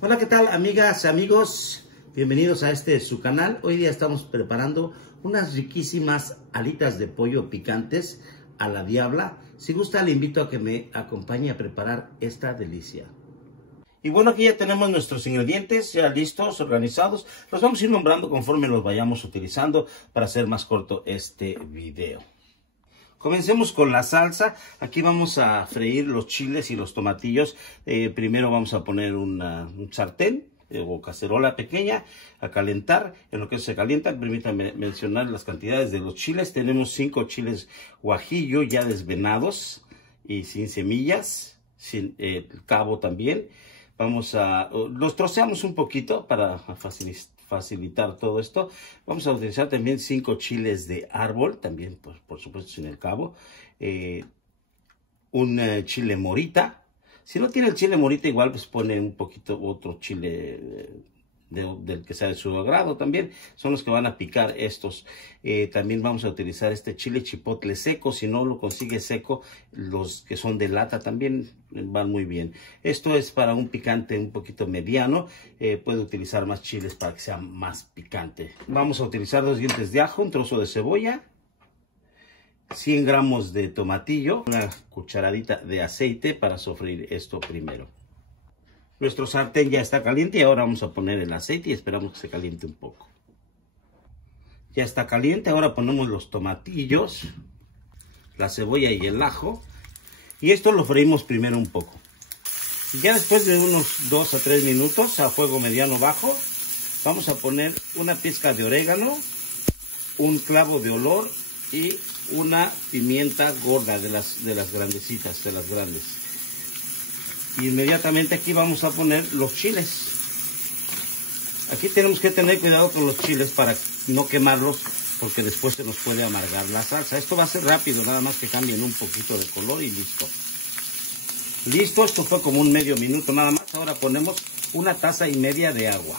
Hola, ¿qué tal, amigas, amigos? Bienvenidos a su canal. Hoy día estamos preparando unas riquísimas alitas de pollo picantes a la diabla. Si gusta, le invito a que me acompañe a preparar esta delicia. Y bueno, aquí ya tenemos nuestros ingredientes ya listos, organizados. Los vamos a ir nombrando conforme los vayamos utilizando para hacer más corto este video. Comencemos con la salsa. Aquí vamos a freír los chiles y los tomatillos. Primero vamos a poner un sartén o cacerola pequeña a calentar. En lo que se calienta, permítanme mencionar las cantidades de los chiles. Tenemos 5 chiles guajillo ya desvenados y sin semillas, sin el cabo también. Los troceamos un poquito para facilitar todo esto. Vamos a utilizar también 5 chiles de árbol, también por supuesto sin el cabo. Un chile morita. Si no tiene el chile morita, igual pues pone un poquito otro chile del que sea de su agrado también. Son los que van a picar estos. También vamos a utilizar este chile chipotle seco. Si no lo consigue seco, los que son de lata también van muy bien. Esto es para un picante un poquito mediano. Puede utilizar más chiles para que sea más picante. Vamos a utilizar 2 dientes de ajo, un trozo de cebolla, 100 gramos de tomatillo, una cucharadita de aceite para sofreír esto primero. Nuestro sartén ya está caliente y ahora vamos a poner el aceite y esperamos que se caliente un poco. Ya está caliente, ahora ponemos los tomatillos, la cebolla y el ajo. Y esto lo freímos primero un poco. Y ya después de unos 2 a 3 minutos a fuego mediano bajo, vamos a poner una pizca de orégano, un clavo de olor y una pimienta gorda de las grandecitas, de las grandes. Y inmediatamente aquí vamos a poner los chiles. Aquí tenemos que tener cuidado con los chiles para no quemarlos, porque después se nos puede amargar la salsa. Esto va a ser rápido, nada más que cambien un poquito de color y listo. Listo, esto fue como un medio minuto nada más. Ahora ponemos 1,5 tazas de agua.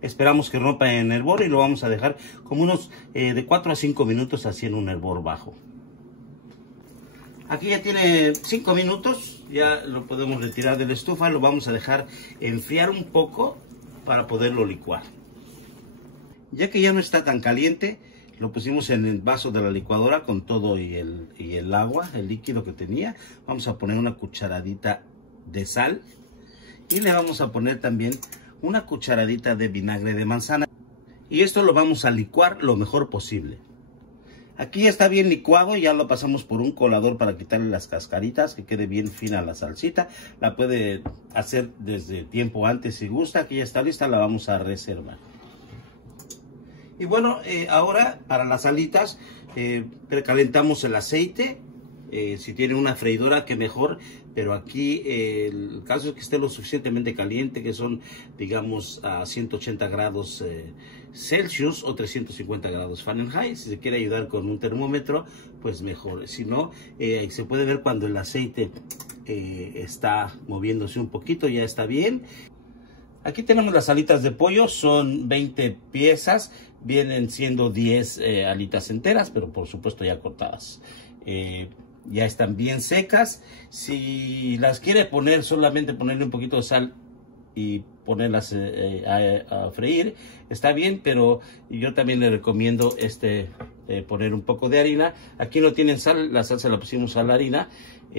Esperamos que rompa en hervor y lo vamos a dejar como unos de 4 a 5 minutos así en un hervor bajo. Aquí ya tiene 5 minutos, ya lo podemos retirar de la estufa, lo vamos a dejar enfriar un poco para poderlo licuar. Ya que ya no está tan caliente, lo pusimos en el vaso de la licuadora con todo y el agua, el líquido que tenía. Vamos a poner una cucharadita de sal y le vamos a poner también una cucharadita de vinagre de manzana. Y esto lo vamos a licuar lo mejor posible. Aquí ya está bien licuado, ya lo pasamos por un colador para quitarle las cascaritas, que quede bien fina la salsita. La puede hacer desde tiempo antes si gusta. Aquí ya está lista, la vamos a reservar. Y bueno, ahora para las alitas precalentamos el aceite. Si tiene una freidora, que mejor, pero aquí el caso es que esté lo suficientemente caliente, que son, digamos, a 180 grados Celsius o 350 grados Fahrenheit. Si se quiere ayudar con un termómetro, pues mejor. Si no, se puede ver cuando el aceite está moviéndose un poquito, ya está bien. Aquí tenemos las alitas de pollo, son 20 piezas, vienen siendo 10 alitas enteras, pero por supuesto ya cortadas. Ya están bien secas. Si las quiere poner, solamente ponerle un poquito de sal y ponerlas a freír, está bien, pero yo también le recomiendo poner un poco de harina. Aquí no tienen sal, la salsa la pusimos a la harina.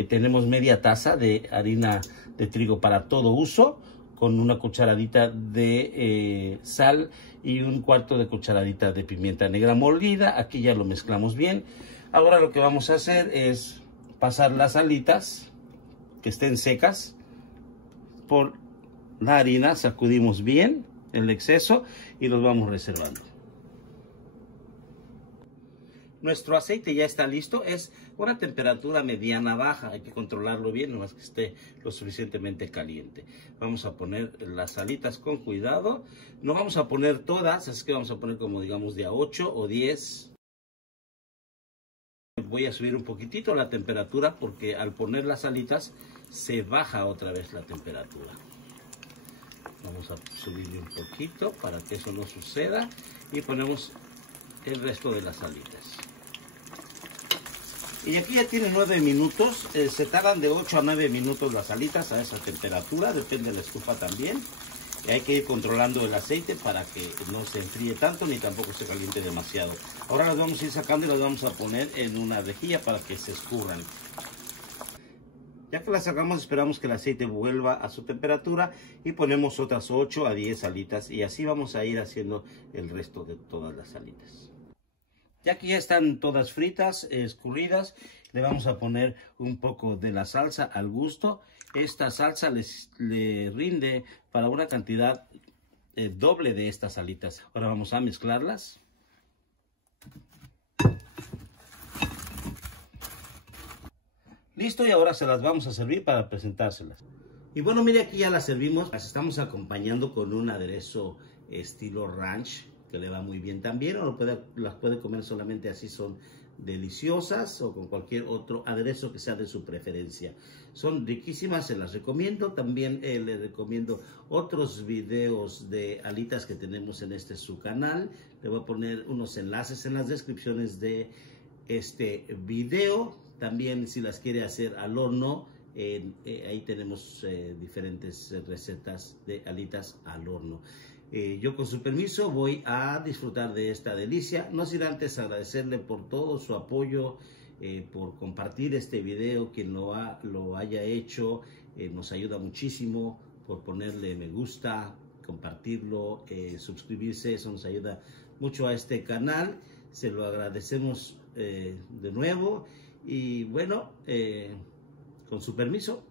Tenemos media taza de harina de trigo para todo uso, con una cucharadita de sal y un cuarto de cucharadita de pimienta negra molida. Aquí ya lo mezclamos bien. Ahora lo que vamos a hacer es pasar las alitas que estén secas por la harina, sacudimos bien el exceso y los vamos reservando. Nuestro aceite ya está listo, es una temperatura mediana baja, hay que controlarlo bien, nomás que esté lo suficientemente caliente. Vamos a poner las alitas con cuidado, no vamos a poner todas, así que vamos a poner como digamos de a 8 o 10. Voy a subir un poquitito la temperatura porque al poner las alitas se baja otra vez la temperatura. Vamos a subirle un poquito para que eso no suceda y ponemos el resto de las alitas. Y aquí ya tiene 9 minutos, se tardan de 8 a 9 minutos las alitas a esa temperatura, depende de la estufa también. Y hay que ir controlando el aceite para que no se enfríe tanto ni tampoco se caliente demasiado. Ahora las vamos a ir sacando y las vamos a poner en una rejilla para que se escurran. Ya que las sacamos, esperamos que el aceite vuelva a su temperatura y ponemos otras 8 a 10 alitas y así vamos a ir haciendo el resto de todas las alitas. Ya que ya están todas fritas, escurridas, le vamos a poner un poco de la salsa al gusto. Esta salsa le rinde para una cantidad doble de estas alitas. Ahora vamos a mezclarlas. Listo, y ahora se las vamos a servir para presentárselas. Y bueno, mire, aquí ya las servimos. Las estamos acompañando con un aderezo estilo ranch, que le va muy bien también, o las puede comer solamente así, son deliciosas, o con cualquier otro aderezo que sea de su preferencia. Son riquísimas, se las recomiendo. También les recomiendo otros videos de alitas que tenemos en su canal. Le voy a poner unos enlaces en las descripciones de este video. También si las quiere hacer al horno, ahí tenemos diferentes recetas de alitas al horno. Yo con su permiso voy a disfrutar de esta delicia. No sin antes agradecerle por todo su apoyo, por compartir este video, quien lo haya hecho, nos ayuda muchísimo, por ponerle me gusta, compartirlo, suscribirse, eso nos ayuda mucho a este canal. Se lo agradecemos de nuevo y bueno, con su permiso.